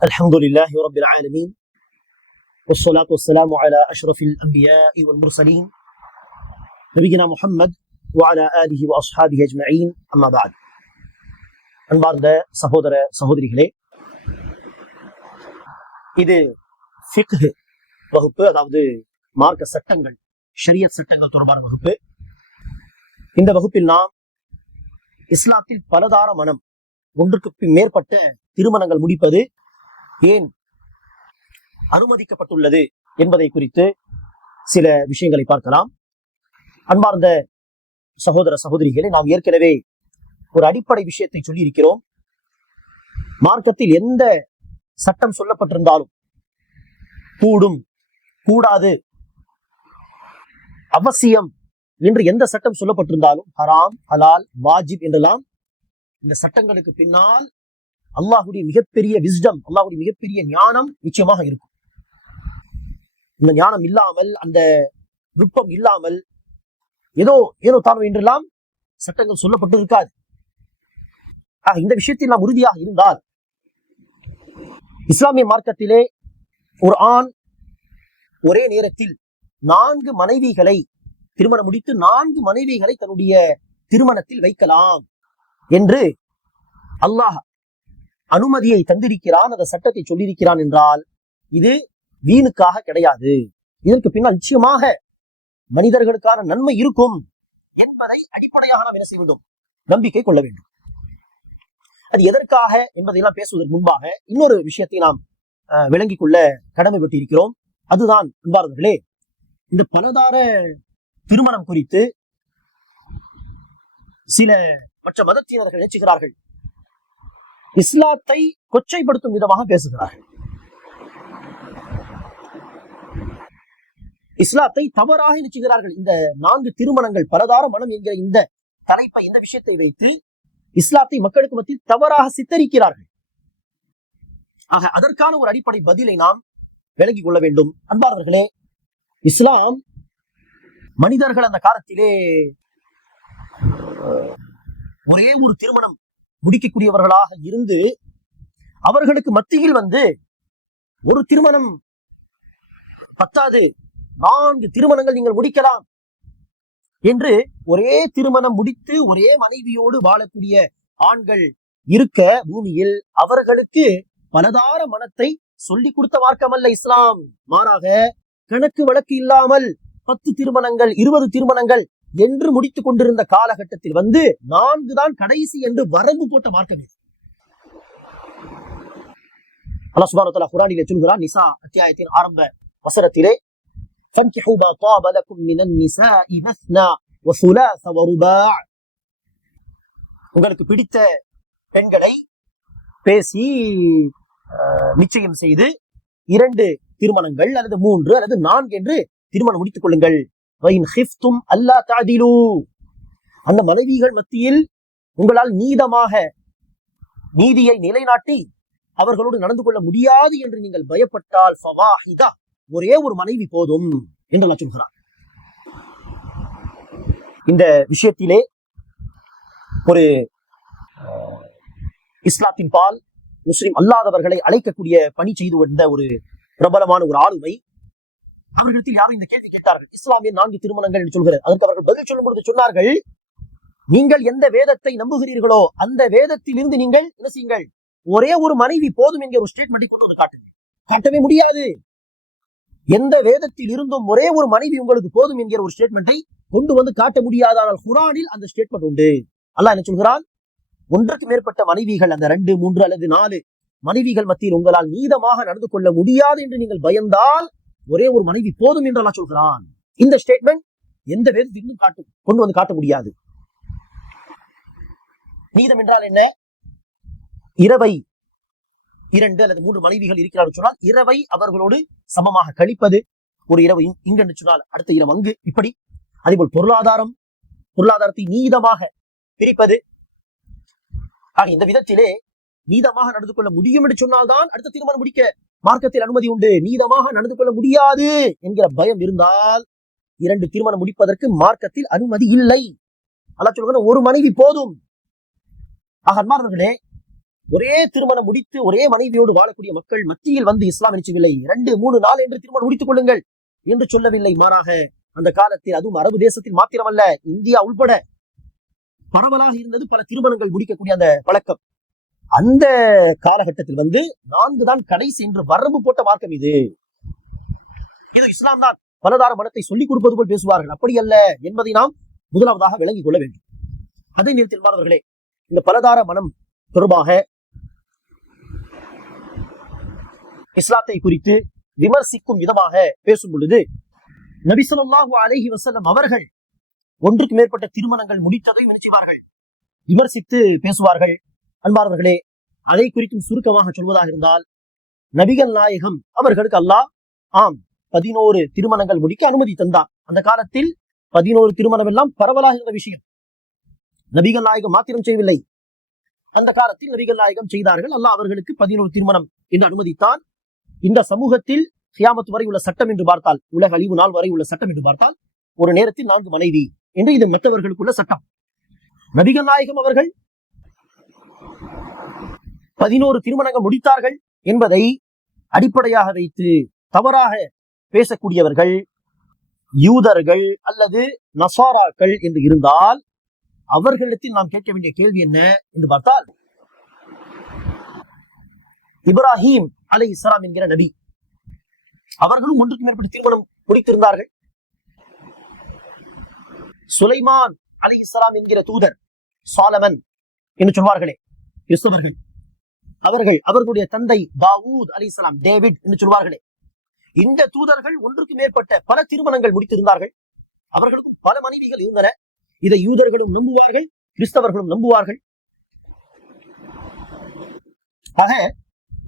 الحمد لله رب العالمين والصلاة والسلام على أشرف الأنبياء والمرسلين نبينا محمد وعلى آله وأصحابه أجمعين أما بعد அன்பார்ந்த சகோதர சகோதரிகளே இது ஃபிக்ஹ் வகுப்பு அதாவது மார்க்க சட்டங்கள் ஷரியத் சட்டங்கள் தொடர்பான வகுப்பு இந்த வகுப்பில் நாம் இஸ்லாத்தில் பலதார மனம் ஒன்றுக்கு மேற்பட்ட திருமணங்கள் முடிப்பது ஏன் அனுமதிக்கப்பட்டுள்ளது என்பதை குறித்து சில விஷயங்களை பார்க்கலாம். அன்பார்ந்த சகோதர சகோதரிகளை நாம் ஏற்கனவே ஒரு அடிப்படை விஷயத்தை சொல்லி இருக்கிறோம் மார்க்கத்தில் எந்த சட்டம் சொல்லப்பட்டிருந்தாலும் கூடும் கூடாது அவசியம் என்று எந்த சட்டம் சொல்லப்பட்டிருந்தாலும் ஹராம் ஹலால் வாஜிப் என்றெல்லாம் இந்த சட்டங்களுக்கு பின்னால் அல்லாஹுடைய மிகப்பெரிய விஸ்டம் அல்லாஹுடைய மிகப்பெரிய ஞானம் நிச்சயமாக இருக்கும். இந்த ஞானம் இல்லாமல் அந்த விருப்பம் இல்லாமல் ஏதோ ஏதோ தானோ என்றெல்லாம் சட்டங்கள் சொல்லப்பட்டு இருக்காது ஆக இந்த விஷயத்தில் நாம் உறுதியாக இருந்தால் இஸ்லாமிய மார்க்கத்திலே ஒரு ஆண் ஒரே நேரத்தில் நான்கு மனைவிகளை திருமணம் முடித்து நான்கு மனைவிகளை தன்னுடைய திருமணத்தில் வைக்கலாம் என்று அல்லாஹ் அனுமதியை தந்திருக்கிறான் அந்த சட்டத்தை சொல்லியிருக்கிறான் என்றால் இது வீணுக்காக கிடையாது. இதற்கு பின்னால் நிச்சயமாக மனிதர்களுக்கான நன்மை இருக்கும் என்பதை அடிப்படையாக நாம் என்ன செய்ய வேண்டும்? நம்பிக்கை கொள்ள வேண்டும். அது எதற்காக என்பதையெல்லாம் பேசுவதற்கு முன்பாக இன்னொரு விஷயத்தை நாம் அஹ், விளங்கிக் கொள்ள கடமைப்பட்டிருக்கிறோம். அதுதான் அன்பார்ந்தர்களே இந்த பலதார திருமணம் குறித்து சில மற்ற மதத்தினர்கள் நினைச்சுகிறார்கள் இஸ்லாத்தை கொச்சைப்படுத்தும் விதமாக பேசுகிறார்கள். இஸ்லாத்தை தவறாக நினைச்சுகிறார்கள் இந்த நான்கு திருமணங்கள் பலதார மனம் என்கிற இந்த தலைப்பை இந்த விஷயத்தை வைத்து இஸ்லாத்தை மக்களுக்கு மத்தியில் தவறாக சித்தரிக்கிறார்கள். ஆக அதற்கான ஒரு அடிப்படை பதிலை நாம் விளங்கிக் கொள்ள வேண்டும். அன்பார்வர்களே இஸ்லாம் மனிதர்கள் அந்த காலத்திலே ஒரே ஒரு திருமணம் முடிக்கக்கூடியவர்களாக இருந்து அவர்களுக்கு மத்தியில் வந்து ஒரு திருமணம் பத்தாது நான்கு திருமணங்கள் நீங்கள் முடிக்கலாம் என்று ஒரே திருமணம் முடித்து ஒரே மனைவியோடு வாழக்கூடிய ஆண்கள் இருக்க பூமியில் அவர்களுக்கு பலதார மனத்தை சொல்லிக் கொடுத்த மார்க்கமல்ல இஸ்லாம். மாறாக கணக்கு வழக்கு இல்லாமல் பத்து திருமணங்கள் இருபது திருமணங்கள் என்று முடித்துக் கொண்டிருந்த காலகட்டத்தில் வந்து நான்கு தான் கடைசி என்று வரம்பு போட்ட மார்க்கம் இது அல்லாஹ் சுப்ஹானஹு வ தஆலா குர்ஆனிலே சொல்கிறான் நிசா அத்தியாயத்தின் ஆரம்ப வசனத்திலே فانكحوا ما طاب لكم من النساء مثنى وثلاث ورباع உங்களுக்கு பிடித்த பெண்களை பேசி அஹ், நிச்சயம் செய்து இரண்டு திருமணங்கள் அல்லது மூன்று அல்லது நான்கு என்று திருமணம் முடித்துக் கொள்ளுங்கள் வயின் ஹிஃப்தும் அல்லா தாதிலு அந்த மனைவிகள் மத்தியில் உங்களால் நீதமாக நீதியை நிலைநாட்டி அவர்களோடு நடந்து கொள்ள முடியாது என்று நீங்கள் பயப்பட்டால் ஃபவாஹிதா. ஒரே ஒரு மனைவி போதும் என்று நான் சொல்கிறார் இந்த விஷயத்திலே ஒரு இஸ்லாத்தின் பால் முஸ்லிம் அல்லாதவர்களை அழைக்கக்கூடிய பணி செய்து வந்த ஒரு பிரபலமான ஒரு ஆளுமை அவர்களிடத்தில் யாரும் இந்த கேள்வி கேட்டார்கள் இஸ்லாமிய நான்கு திருமணங்கள் என்று சொல்கிறது. அதற்கு அவர்கள் பதில் சொல்லும் பொழுது சொன்னார்கள் நீங்கள் எந்த வேதத்தை நம்புகிறீர்களோ அந்த வேதத்தில் இருந்து நீங்கள் என்ன செய்யுங்கள்? ஒரே ஒரு மனைவி போதும் என்கிற ஒரு ஸ்டேட்மெண்ட் கொண்டு வந்து காட்டுங்க காட்டவே முடியாது. எந்த வேதத்தில் இருந்தும் ஒரே ஒரு மனைவி உங்களுக்கு போதும் என்கிற ஒரு ஸ்டேட்மெண்ட்டை கொண்டு வந்து காட்ட முடியாது ஆனால் குரானில் அந்த ஸ்டேட்மெண்ட் உண்டு. அல்லாஹ் என்ன சொல்கிறான்? ஒன்றுக்கு மேற்பட்ட மனைவிகள் அந்த ரெண்டு மூன்று அல்லது நாலு மனைவிகள் மத்தியில் உங்களால் நீதமாக நடந்து கொள்ள முடியாது என்று நீங்கள் பயந்தால் ஒரே ஒரு மனைவி போதும் என்று அல்லாஹ் சொல்கிறான். இந்த ஸ்டேட்மெண்ட் எந்த வேதத்திலும் காட்டு கொண்டு வந்து காட்ட முடியாது. நீதம் என்றால் என்ன? இரவை இரண்டு அல்லது மூன்று மனைவிகள் இருக்கிறார்கள் சொன்னால் இரவை அவர்களோடு சமமாக கழிப்பது ஒரு இரவு இங்- இங்கு சொன்னால் அடுத்த இரவு அங்கு இப்படி. அதேபோல் பொருளாதாரம் பொருளாதாரத்தை நீதமாக பிரிப்பது. ஆக இந்த விதத்திலே நீதமாக நடந்து கொள்ள முடியும் என்று சொன்னால்தான் அடுத்த திருமணம் முடிக்க மார்க்கத்தில் அனுமதி உண்டு. நீதமாக நடந்து கொள்ள முடியாது என்கிற பயம் இருந்தால் இரண்டு திருமணம் முடிப்பதற்கு மார்க்கத்தில் அனுமதி இல்லை. அல்லா சொல்லுங்க ஒரு மனைவி போதும். ஆக ஒரே திருமணம் முடித்து ஒரே மனைவியோடு வாழக்கூடிய மக்கள் மத்தியில் வந்து இஸ்லாம் நிச்சயவில்லை இரண்டு மூணு நாள் என்று திருமணம் முடித்துக் கொள்ளுங்கள் என்று சொல்லவில்லை. மாறாக அந்த காலத்தில் அதுவும் அரபு தேசத்தில் மாத்திரமல்ல இந்தியா உள்பட பரவலாக இருந்தது பல திருமணங்கள் முடிக்கக்கூடிய அந்த பழக்கம். அந்த காலகட்டத்தில் வந்து நான்கு தான் கடைசி என்று வரம்பு போட்ட மார்க்கம் இது இது இஸ்லாம் தான். பலதார மனத்தை சொல்லிக் கொடுப்பது போல் பேசுவார்கள். அப்படி அல்ல என்பதை நாம் முதலாவதாக விளங்கிக் கொள்ள வேண்டும். அதே நேரத்தில் மாணவர்களே இந்த பலதார மனம் தொடர்பாக இஸ்லாத்தை குறித்து விமர்சிக்கும் விதமாக பேசும் பொழுது நபிசல்லாஹு அலஹி வசல்லம் அவர்கள் ஒன்றுக்கு மேற்பட்ட திருமணங்கள் முடித்ததையும் நினைச்சுவார்கள் விமர்சித்து பேசுவார்கள். அன்பார்வர்களே அதை குறித்தும் சுருக்கமாக சொல்வதாக இருந்தால் நபிகள் நாயகம் அவர்களுக்கு அல்லாஹ் ஆம் பதினோரு திருமணங்கள் முடிக்க அனுமதி தந்தார். அந்த காலத்தில் பதினோரு திருமணம் எல்லாம் பரவலாக இருந்த விஷயம். நபிகள் நாயகம் மாத்திரம் செய்யவில்லை. அந்த காலத்தில் நபிகள் நாயகம் செய்தார்கள். அல்லாஹ் அவர்களுக்கு பதினோரு திருமணம் என்று அனுமதித்தான். இந்த சமூகத்தில் சியாமத்து வரை உள்ள சட்டம் என்று பார்த்தால் உலக அழிவு நாள் வரை உள்ள சட்டம் என்று பார்த்தால் ஒரு நேரத்தில் நான்கு மனைவி என்று இது மற்றவர்களுக்குள்ள சட்டம். நபிகள் நாயகம் அவர்கள் பதினோரு திருமணங்கள் முடித்தார்கள் என்பதை அடிப்படையாக வைத்து தவறாக பேசக்கூடியவர்கள் யூதர்கள் அல்லது நசாராக்கள் என்று இருந்தால் அவர்களிடத்தில் நாம் கேட்க வேண்டிய கேள்வி என்ன என்று பார்த்தால் இப்ராஹிம் அலை இஸ்லாம் என்கிற நபி. அவர்களும் ஒன்றுக்கு மேற்பட்ட திருமணம் முடித்திருந்தார்கள். சுலைமான் அலை இஸ்லாம் என்கிற தூதர் சாலமன் என்று சொல்வார்களே கிறிஸ்தவர்கள். அவர்கள் அவர்களுடைய தந்தை பாவூத் அலி இஸ்லாம் டேவிட் என்று சொல்வார்களே. இந்த தூதர்கள் ஒன்றுக்கு மேற்பட்ட பல திருமணங்கள் முடித்திருந்தார்கள். அவர்களுக்கும் பல மனைவிகள் இருந்தன. இதை யூதர்களும் நம்புவார்கள் கிறிஸ்தவர்களும் நம்புவார்கள். ஆக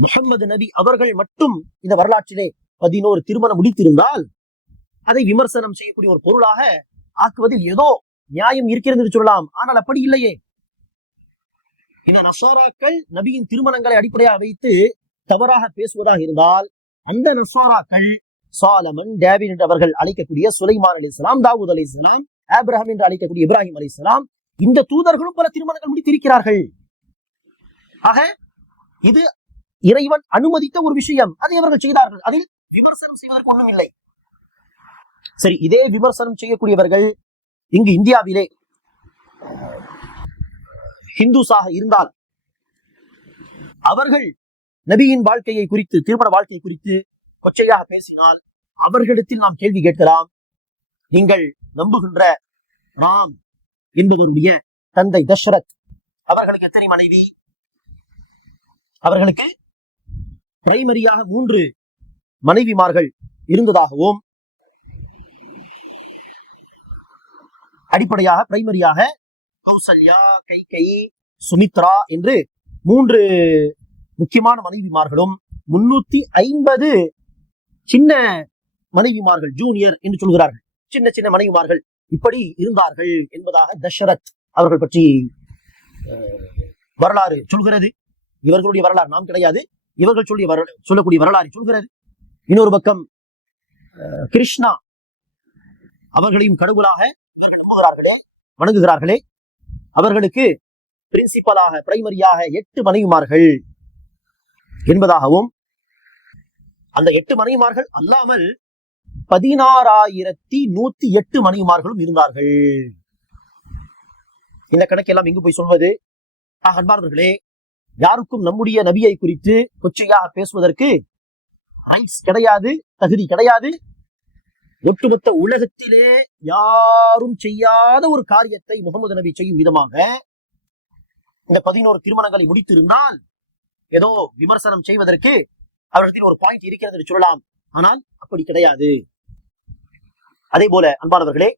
முகமது நபி அவர்கள் மட்டும் இந்த வரலாற்றிலே பதினோரு திருமணம் முடித்திருந்தால் அதை விமர்சனம் செய்யக்கூடிய ஒரு பொருளாக ஆக்குவதில் ஏதோ நியாயம் இருக்கிறது என்று சொல்லலாம். ஆனால் அப்படி இல்லையே. இந்த நசாராக்கள் நபியின் திருமணங்களை அடிப்படையாக வைத்து தவறாக பேசுவதாக இருந்தால் அந்த நசாராக்கள் சாலமன் டேவின் என்று அவர்கள் அழைக்கக்கூடிய Sulaiman Ali Islam Dawood Ali Islam Abraham என்று அழைக்கக்கூடிய இப்ராஹிம் அலி இஸ்லாம் இந்த தூதர்களும் பல திருமணங்கள் முடித்திருக்கிறார்கள். ஆக இது இறைவன் அனுமதித்த ஒரு விஷயம். அதை அவர்கள் செய்தார்கள். அதில் விமர்சனம் செய்வதற்கு ஒன்றும் இல்லை. சரி இதே விமர்சனம் செய்யக்கூடியவர்கள் இங்கு இந்தியாவிலே. ஹிந்துஸாக இருந்தால் அவர்கள் நபியின் வாழ்க்கையை குறித்து திருமண வாழ்க்கை குறித்து கொச்சையாக பேசினால் அவர்களிடத்தில் நாம் கேள்வி கேட்கலாம். நீங்கள் நம்புகின்ற ராம் என்பவருடைய தந்தை தஷரத் அவர்களுக்கு எத்தனை மனைவி? அவர்களுக்கு பிரைமரியாக மூன்று மனைவிமார்கள் இருந்ததாகவும் அடிப்படையாக பிரைமரியாக கௌசல்யா கைகை சுமித்ரா என்று மூன்று முக்கியமான மனைவிமார்களும் முன்னூத்தி ஐம்பது சின்ன மனைவிமார்கள் ஜூனியர் என்று சொல்கிறார்கள். சின்ன சின்ன மனைவிமார்கள் இப்படி இருந்தார்கள் என்பதாக தஷரத் அவர்கள் பற்றி அஹ், வரலாறு சொல்கிறது. இவர்களுடைய வரலாறு நாம் கிடையாது. இவர்கள் சொல்லிய வர சொல்லக்கூடிய வரலாறு சொல்கிறது. இன்னொரு பக்கம் அஹ், கிருஷ்ணா அவர்களையும் கடவுளாக இவர்கள் நம்புகிறார்களே வணங்குகிறார்களே. அவர்களுக்கு பிரின்சிபலாக பிரைமரியாக எட்டு மனைவிமார்கள் என்பதாகவும் அந்த எட்டு மனைவிமார்கள் அல்லாமல் பதினாறாயிரத்தி நூத்தி எட்டு மனைவிமார்களும் இருந்தார்கள். இந்த கணக்கெல்லாம் எங்கு போய் சொல்வது? ஆக, அன்பார்ந்தவர்களே யாருக்கும் நம்முடைய நபியை குறித்து கொச்சையாக பேசுவதற்கு ரைட்ஸ் கிடையாது தகுதி கிடையாது. ஒட்டுமொத்த உலகத்திலே யாரும் செய்யாத ஒரு காரியத்தை முகமது நபி செய்யும் விதமாக இந்த பதினோரு திருமணங்களை முடித்திருந்தால் ஏதோ விமர்சனம் செய்வதற்கு அவரிடத்தில் ஒரு பாயிண்ட் இருக்கிறது என்று சொல்லலாம். ஆனால் அப்படி கிடையாது. அதே போல அன்பானவர்களே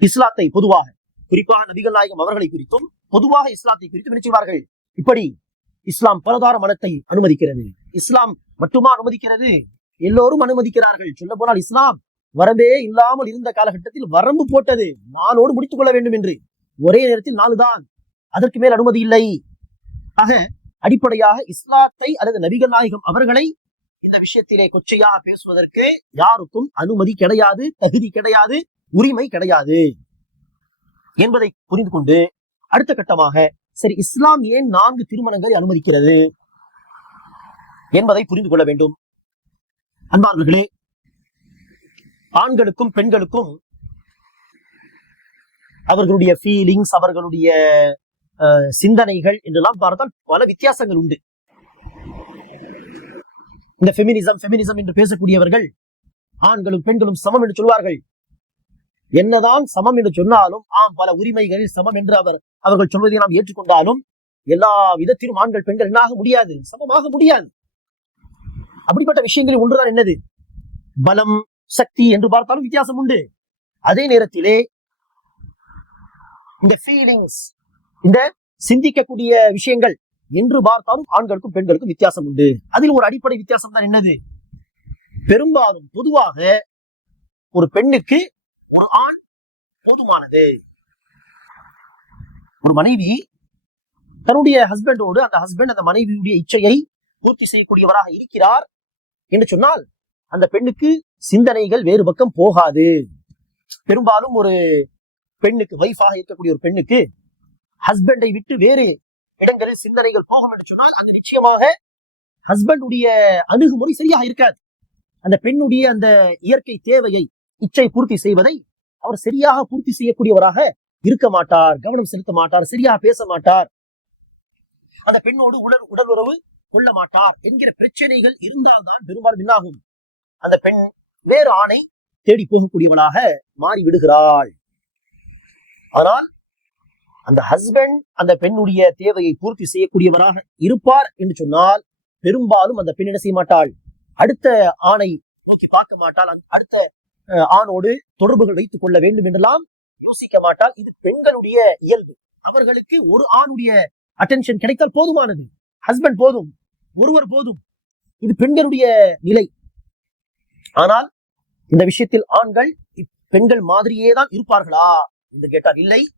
இஸ்லாத்தை பொதுவாக குறிப்பாக நபிகள் நாயகம் அவர்களை குறித்தும் பொதுவாக இஸ்லாத்தை குறித்தும் என்ன செய்வார்கள்? இப்படி இஸ்லாம் பலதார மனத்தை அனுமதிக்கிறது. இஸ்லாம் மட்டுமா அனுமதிக்கிறது? எல்லோரும் அனுமதிக்கிறார்கள். சொல்ல போனால் இஸ்லாம் வரம்பே இல்லாமல் இருந்த காலகட்டத்தில் வரம்பு போட்டது. நாளோடு முடித்துக் கொள்ள வேண்டும் என்று. ஒரே நேரத்தில் நாலு தான் அதற்கு மேல் அனுமதி இல்லை. ஆக அடிப்படையாக இஸ்லாத்தை அல்லது நபிகள் நாயகம் அவர்களை இந்த விஷயத்திலே கொச்சையா பேசுவதற்கு யாருக்கும் அனுமதி கிடையாது தகுதி கிடையாது உரிமை கிடையாது என்பதை புரிந்து கொண்டு அடுத்த கட்டமாக சரி இஸ்லாம் ஏன் நான்கு திருமணங்களை அனுமதிக்கிறது என்பதை புரிந்து கொள்ள வேண்டும். அன்பார்களே ஆண்களுக்கும் பெண்களுக்கும் அவர்களுடைய ஃபீலிங்ஸ் அவர்களுடைய சிந்தனைகள் என்றெல்லாம் பார்த்தால் பல வித்தியாசங்கள் உண்டு. இந்த ஃபெமினிசம் ஃபெமினிசம் என்று பேசக்கூடியவர்கள் ஆண்களும் பெண்களும் சமம் என்று சொல்வார்கள். என்னதான் சமம் என்று சொன்னாலும் ஆம் பல உரிமைகளில் சமம் என்று அவர் அவர்கள் சொல்வதை நாம் ஏற்றுக்கொண்டாலும் எல்லா விதத்திலும் ஆண்கள் பெண்கள் என்னாக முடியாது. சமமாக முடியாது. அப்படிப்பட்ட விஷயங்களில் ஒன்றுதான் என்னது? பலம் சக்தி என்று பார்த்தாலும் வித்தியாசம் உண்டு. அதே நேரத்திலே இந்த ஃபீலிங்ஸ் இந்த சிந்திக்கக்கூடிய விஷயங்கள் என்று பார்த்தாலும் ஆண்களுக்கும் பெண்களுக்கும் வித்தியாசம் உண்டு. அதில் ஒரு அடிப்படை வித்தியாசம் தான் என்னது? பெரும்பாலும் பொதுவாக ஒரு பெண்ணுக்கு ஒரு ஆண் போதுமானது. ஒரு மனைவி தன்னுடைய ஹஸ்பண்டோடு அந்த ஹஸ்பண்ட் அந்த மனைவியுடைய இச்சையை பூர்த்தி செய்யக்கூடியவராக இருக்கிறார். என்று சொன்னால் அந்த பெண்ணுக்கு சிந்தனைகள் வேறு பக்கம் போகாது. பெரும்பாலும் ஒரு பெண்ணுக்கு வைஃபாக இருக்கக்கூடிய ஒரு பெண்ணுக்கு ஹஸ்பண்டை விட்டு வேறு இடங்களில் சிந்தனைகள் போகும் என்று சொன்னால் அது நிச்சயமாக ஹஸ்பண்டுடைய அணுகுமுறை சரியாக இருக்காது. அந்த பெண்ணுடைய அந்த இயற்கை தேவையை இச்சை பூர்த்தி செய்வதை அவர் சரியாக பூர்த்தி செய்யக்கூடியவராக இருக்க மாட்டார் கவனம் செலுத்த மாட்டார் சரியாக பேச மாட்டார். அந்த பெண்ணோடு உடல் உடல் உறவு கொள்ள மாட்டார் என்கிற பிரச்சனைகள் இருந்தால்தான் பெரும்பாலும் என்னாகும் அந்த பெண் வேறு ஆணை தேடி போகக்கூடியவளாக மாறி விடுகிறாள் ஆனால் அந்த ஹஸ்பண்ட் அந்த பெண்ணுடைய தேவையை பூர்த்தி செய்யக்கூடியவராக இருப்பார் என்று சொன்னால் பெரும்பாலும் அந்த பெண் என்ன செய்ய மாட்டாள்? அடுத்த ஆணை நோக்கி பார்க்க மாட்டாள். அடுத்த அஹ், ஆணோடு தொடர்புகள் வைத்துக் கொள்ள வேண்டும் என்றெல்லாம் யோசிக்க மாட்டால் இது பெண்களுடைய இயல்பு. அவர்களுக்கு ஒரு ஆணுடைய அட்டென்ஷன் கிடைத்தால் போதுமானது. ஹஸ்பண்ட் போதும். ஒருவர் போதும். இது பெண்களுடைய நிலை. ஆனால் இந்த விஷயத்தில் ஆண்கள் இப்- பெண்கள் மாதிரியே தான் இருப்பார்களா என்று கேட்டால் இல்லை.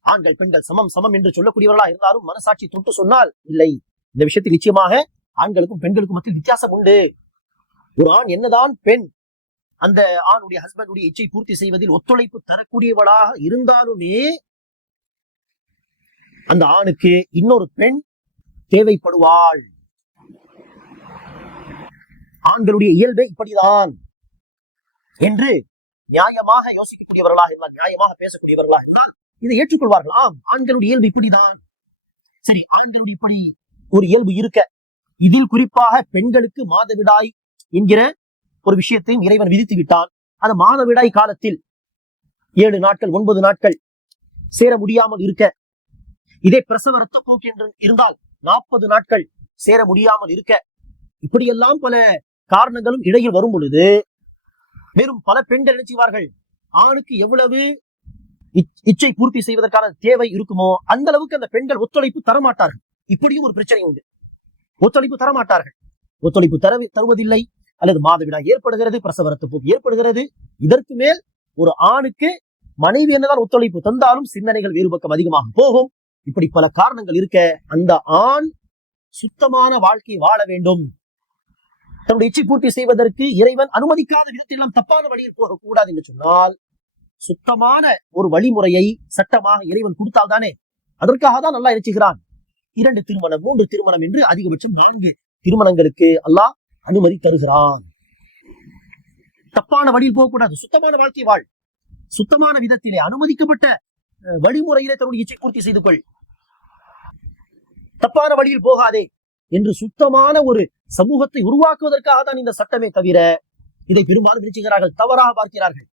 ஆண்கள் பெண்கள் சமம் சமம் என்று சொல்லக்கூடியவர்களா இருந்தாலும் மனசாட்சி தொட்டு சொன்னால் இல்லை. இந்த விஷயத்தில் நிச்சயமாக ஆண்களுக்கும் பெண்களுக்கும் மத்தியில் வித்தியாசம் உண்டு. ஒரு ஆண் என்னதான் பெண் அந்த ஆணுடைய ஹஸ்பண்டுடைய இச்சை பூர்த்தி செய்வதில் ஒத்துழைப்பு தரக்கூடியவளாக இருந்தாலுமே அந்த ஆணுக்கு இன்னொரு பெண் தேவைப்படுவாள். ஆண்களுடைய இயல்பே இப்படிதான் என்று நியாயமாக யோசிக்கக்கூடியவர்களாக இருந்தால் நியாயமாக பேசக்கூடியவர்களாக இருந்தால் இதை ஏற்றுக்கொள்வார்கள். ஆம் ஆண்களுடைய இயல்பு இப்படிதான். சரி ஆண்களுடைய இப்படி ஒரு இயல்பு இருக்க இதில் குறிப்பாக பெண்களுக்கு மாதவிடாய் என்கிற ஒரு விஷயத்தையும் இறைவன் விதித்து விட்டான். அந்த மாதவிடாய் காலத்தில் ஏழு நாட்கள் ஒன்பது நாட்கள் சேர முடியாமல் இருக்க இதே பிரசவ ரத்தப்போக்கு என்று இருந்தால் நாற்பது நாட்கள் சேர முடியாமல் இருக்க இப்படியெல்லாம் பல காரணங்களும் இடையில் வரும் பொழுது வெறும் பல பெண்கள் நினைச்சுவார்கள் ஆணுக்கு எவ்வளவு இச்- இச்சை பூர்த்தி செய்வதற்கான தேவை இருக்குமோ அந்த அளவுக்கு அந்த பெண்கள் ஒத்துழைப்பு தரமாட்டார்கள். இப்படியும் ஒரு பிரச்சனை உண்டு. ஒத்துழைப்பு தரமாட்டார்கள். ஒத்துழைப்பு தர தருவதில்லை. அல்லது மாதவிடா ஏற்படுகிறது பிரசவரத்து போக்கு ஏற்படுகிறது. இதற்கு மேல் ஒரு ஆணுக்கு மனைவி என்னதான் ஒத்துழைப்பு தந்தாலும் சிந்தனைகள் வேறு பக்கம் அதிகமாக போகும். இப்படி பல காரணங்கள் இருக்க அந்த ஆண் சுத்தமான வாழ்க்கை வாழ வேண்டும். தன்னுடைய இச்சை பூர்த்தி செய்வதற்கு இறைவன் அனுமதிக்காத விதத்தில் தப்பான வழியில் போகக்கூடாது என்று சொன்னால் சுத்தமான ஒரு வழிமுறையை சட்டமாக இறைவன் கொடுத்தால் தானே அதற்காக தான் நல்லா இறைச்சுகிறான் இரண்டு திருமணம் மூன்று திருமணம் என்று அதிகபட்சம் நான்கு திருமணங்களுக்கு அல்லாஹ் அனுமதி தருகிறான். தப்பான வழியில் போகக்கூடாது. சுத்தமான வாழ்க்கை வாழ். சுத்தமான விதத்திலே அனுமதிக்கப்பட்ட அஹ், வழிமுறையிலே தன்னுடைய இச்சை பூர்த்தி செய்து கொள். தப்பான வழியில் போகாதே. என்று சுத்தமான ஒரு சமூகத்தை உருவாக்குவதற்காக தான் இந்த சட்டமே தவிர இதை பெரும்பாலும் நினைச்சுகிறார்கள் தவறாக பார்க்கிறார்கள்.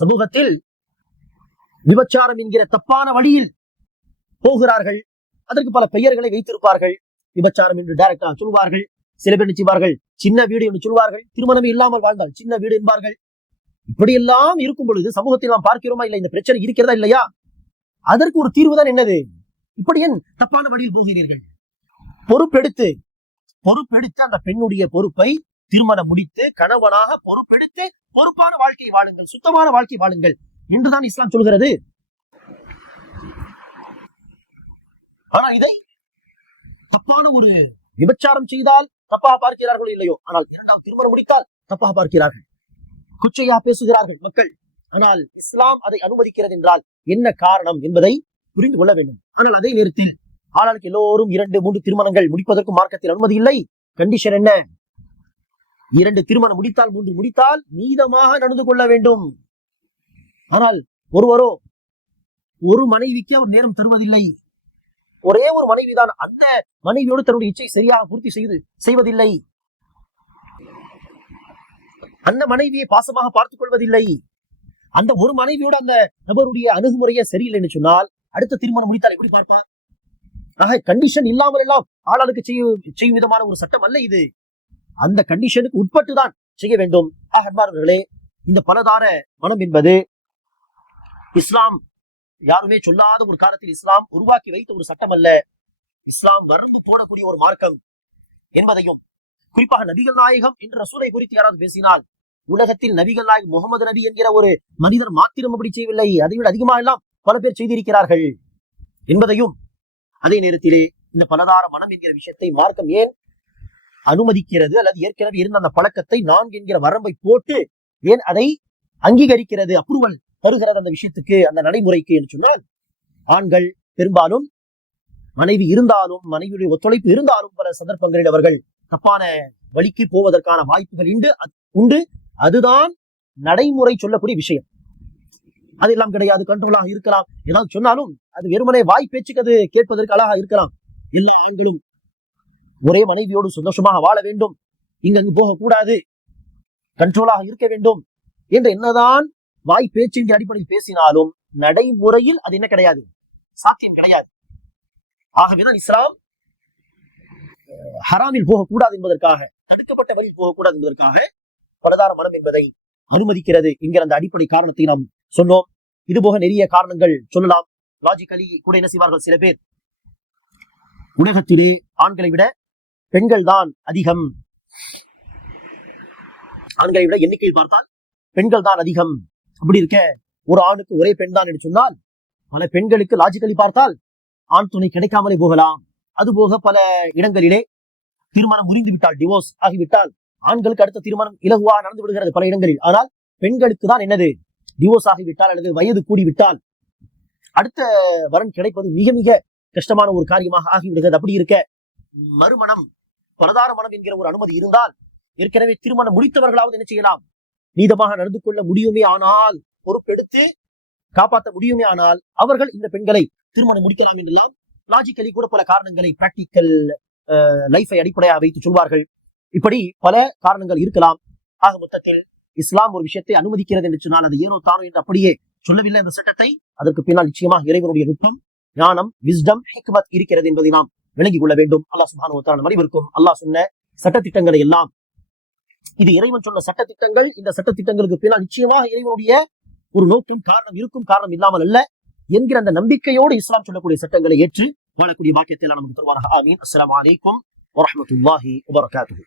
சமூகத்தில் விபச்சாரம் என்கிற தப்பான வழியில் போகிறார்கள் அதற்கு பல பெயர்களை வைத்திருப்பார்கள். விபச்சாரம் என்று டைரக்டா சொல்வார்கள். சில பேர் நிச்சயவார்கள் சின்ன வீடு என்று சொல்வார்கள். திருமணமே இல்லாமல் வாழ்ந்தால் சின்ன வீடு என்பார்கள். இப்படியெல்லாம் இருக்கும் பொழுது சமூகத்தில் நாம் பார்க்கிறோமா இல்லை இந்த பிரச்சனை இருக்கிறதா இல்லையா? அதற்கு ஒரு தீர்வு தான் என்னது? இப்படி ஏன் தப்பான வழியில் போகிறீர்கள்? பொறுப்பெடுத்து பொறுப்பெடுத்து அந்த பெண்ணுடைய பொறுப்பை திருமணம் முடித்து கணவனாக பொறுப்பெடுத்து பொறுப்பான வாழ்க்கை வாழுங்கள் சுத்தமான வாழ்க்கை வாழுங்கள் என்றுதான் இஸ்லாம் சொல்கிறது. ஆனா இதை தப்பான ஒரு விபச்சாரம் செய்தால் தப்பாக பார்க்கிறார்களோ இல்லையோ? ஆனால் இரண்டாம் திருமணம் முடித்தால் தப்பாக பார்க்கிறார்கள். குச்சையா பேசுகிறார்கள் மக்கள். ஆனால் இஸ்லாம் அதை அனுமதிக்கிறது என்றால் என்ன காரணம் என்பதை புரிந்து கொள்ள வேண்டும். ஆனால் அதே நேரத்தில் ஆளாளுக்கு எல்லோரும் இரண்டு மூன்று திருமணங்கள் முடிப்பதற்கு மார்க்கத்தில் அனுமதி இல்லை. கண்டிஷன் என்ன? இரண்டு திருமணம் முடித்தால் மூன்று முடித்தால் நீதமாக நடந்து கொள்ள வேண்டும். ஆனால் ஒருவரோ ஒரு மனைவிக்கு அவர் நேரம் தருவதில்லை. ஒரே ஒரு மனைவிதான் அந்த மனைவியோடு தன்னுடைய இச்சை சரியாக பூர்த்தி செய்து செய்வதில்லை. அந்த மனைவியை பாசமாக பார்த்துக் கொள்வதில்லை. அந்த ஒரு மனைவியோட அந்த நபருடைய அணுகுமுறையே சரியில்லைன்னு சொன்னால் அடுத்த திருமணம் முடித்தால் எப்படி பார்ப்பார்? ஆக கண்டிஷன் இல்லாமல் எல்லாம் ஆளாளுக்கு செய்யும் செய்யும் விதமான ஒரு சட்டம் அல்ல இது. அந்த கண்டிஷனுக்கு உட்பட்டு தான் செய்ய வேண்டும். ஆக அன்பார்களே இந்த பலதார மனம் என்பது இஸ்லாம் யாருமே சொல்லாத ஒரு காலத்தில் இஸ்லாம் உருவாக்கி வைத்த ஒரு சட்டம் அல்ல. இஸ்லாம் வரம்பு போடக்கூடிய ஒரு மார்க்கம் என்பதையும் குறிப்பாக நபிகள் நாயகம் என்ற ரசூலை குறித்து யாராவது பேசினால் உலகத்தில் நபிகள் நாயகம் முகமது நபி என்கிற ஒரு மனிதர் மாத்திரம் அப்படி செய்யவில்லை. அதை விட அதிகமாக எல்லாம் பல பேர் செய்திருக்கிறார்கள் என்பதையும் அதே நேரத்திலே இந்த பலதார மனம் என்கிற விஷயத்தை மார்க்கம் ஏன் அனுமதிக்கிறது அல்லது ஏற்கனவே இருந்த அந்த பழக்கத்தை நான்கு என்கிற வரம்பை போட்டு ஏன் அதை அங்கீகரிக்கிறது அப்ரூவல் தருகிறது அந்த விஷயத்துக்கு அந்த நடைமுறைக்கு என்று சொன்னால் ஆண்கள் பெரும்பாலும் மனைவி இருந்தாலும் மனைவியுடைய ஒத்துழைப்பு இருந்தாலும் பல சந்தர்ப்பங்களில் அவர்கள் தப்பான வழிக்கு போவதற்கான வாய்ப்புகள் உண்டு அ- உண்டு. அதுதான் நடைமுறை சொல்லக்கூடிய விஷயம். அதெல்லாம் கிடையாது கண்ட்ரோலாக இருக்கலாம். ஏதாவது சொன்னாலும் அது வெறுமனே வாய் பேச்சுக்கு அது கேட்பதற்கு அழகா இருக்கலாம். எல்லா ஆண்களும் ஒரே மனைவியோடு சந்தோஷமாக வாழ வேண்டும். இங்கங்கு போகக்கூடாது. கண்ட்ரோலாக இருக்க வேண்டும். என்று என்னதான் வாய் பேச்சின் அடிப்படையில் பேசினாலும் நடைமுறையில் அது என்ன கிடையாது? சாத்தியம் கிடையாது. ஆகவேதான் இஸ்லாம் ஹராமில் போகக்கூடாது என்பதற்காக தடுக்கப்பட்ட வழியில் போகக்கூடாது என்பதற்காக பலதார மனம் என்பதை அனுமதிக்கிறது என்கிற அந்த அடிப்படை காரணத்தை நாம் சொன்னோம். இது போக நிறைய காரணங்கள் சொல்லலாம். லாஜிக்கலி கூட என்ன செய்வார்கள் சில பேர்? உலகத்திலே ஆண்களை விட பெண்கள் தான் அதிகம். ஆண்களை விட எண்ணிக்கையில் பார்த்தால் பெண்கள் தான் அதிகம். அப்படி இருக்க ஒரு ஆணுக்கு ஒரே பெண் தான் என்று சொன்னால் பல பெண்களுக்கு லாஜிக்கலி பார்த்தால் ஆண் துணை கிடைக்காமலே போகலாம். அதுபோக பல இடங்களிலே திருமணம் முறிந்து விட்டால் டிவோர்ஸ் ஆகிவிட்டால் ஆண்களுக்கு அடுத்த திருமணம் இலகுவா நடந்து விடுகிறது பல இடங்களில். ஆனால் பெண்களுக்கு தான் என்னது? டிவோர்ஸ் ஆகிவிட்டால் அல்லது வயது கூடிவிட்டால் அடுத்த வரன் கிடைப்பது மிக மிக கஷ்டமான ஒரு காரியமாக ஆகிவிடுகிறது. அப்படி இருக்க மறுமணம் பலதார மனம் என்கிற ஒரு அனுமதி இருந்தால் ஏற்கனவே திருமணம் முடித்தவர்களாவது என்ன செய்யலாம்? நீதமாக நடந்து கொள்ள முடியுமே ஆனால் பொறுப்பெடுத்து காப்பாற்ற முடியுமே ஆனால் அவர்கள் இந்த பெண்களை திருமணம் முடிக்கலாம் என்றெல்லாம் லாஜிக்கலி கூட பல காரணங்களை பிராக்டிக்கல் லைஃபை அடிப்படையாக வைத்து சொல்வார்கள். இப்படி பல காரணங்கள் இருக்கலாம். ஆக மொத்தத்தில் இஸ்லாம் ஒரு விஷயத்தை அனுமதிக்கிறது என்று சொன்னால் அது ஏனோ தானோ என்று அப்படியே சொல்லவில்லை அந்த சட்டத்தை. அதற்கு பின்னால் நிச்சயமாக இறைவனுடைய நுட்பம் ஞானம் விஸ்டம் ஹிக்மத் இருக்கிறது என்பதை நாம் விளங்கிக் கொள்ள வேண்டும். அல்லாஹ் சுபான வ அனைவருக்கும் அல்லாஹ் சொன்ன சட்டத்திட்டங்களை எல்லாம். இது இறைவன் சொன்ன சட்டத்திட்டங்கள் இந்த சட்டத்திட்டங்களுக்கு பின்னால் நிச்சயமாக இறைவனுடைய ஒரு நோக்கம் காரணம் இருக்கும் காரணம் இல்லாமல் அல்ல என்கிற அந்த நம்பிக்கையோடு இஸ்லாம் சொல்லக்கூடிய சட்டங்களை ஏற்று வாழக்கூடிய பாக்கியத்தை நமக்கு தருவார்கள் ஆமீன். அஸ்ஸலாமு அலைக்கும் வரஹ்மத்துல்லாஹி வபரகாத்துஹு